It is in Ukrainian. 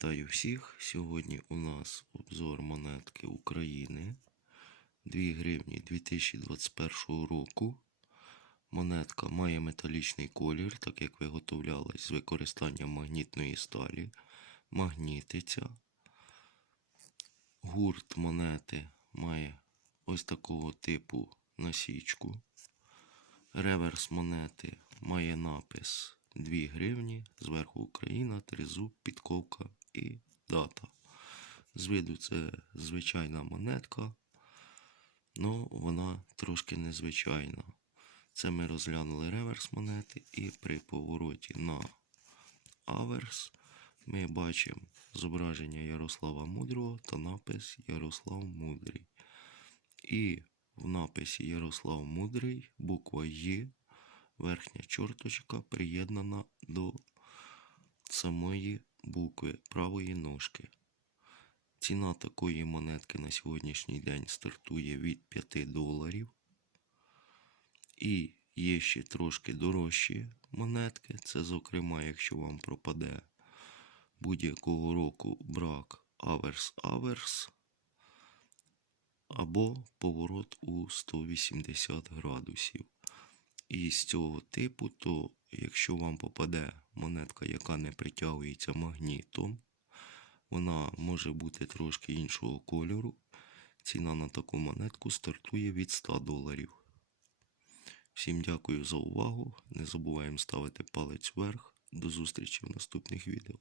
Вітаю всіх! Сьогодні у нас обзор монетки України 2 гривні 2021 року. Монетка має металічний колір, так як виготовлялась з використанням магнітної сталі. Магнітиця. Гурт монети має ось такого типу насічку. Реверс монети має напис 2 гривні, зверху Україна, тризуб, підковка і дата. З виду це звичайна монетка, але вона трошки незвичайна. Це ми розглянули реверс монети, і при повороті на аверс ми бачимо зображення Ярослава Мудрого та напис Ярослав Мудрий. І в написі Ярослав Мудрий буква Є, верхня чорточка приєднана до самої букви правої ножки. Ціна такої монетки на сьогоднішній день стартує від 5 доларів. І є ще трошки дорожчі монетки. Це, зокрема, якщо вам пропаде будь-якого року брак аверс-аверс або поворот у 180 градусів. І з цього типу, то якщо вам попаде монетка, яка не притягується магнітом, вона може бути трошки іншого кольору. Ціна на таку монетку стартує від 100 доларів. Всім дякую за увагу. Не забуваємо ставити палець вверх. До зустрічі в наступних відео.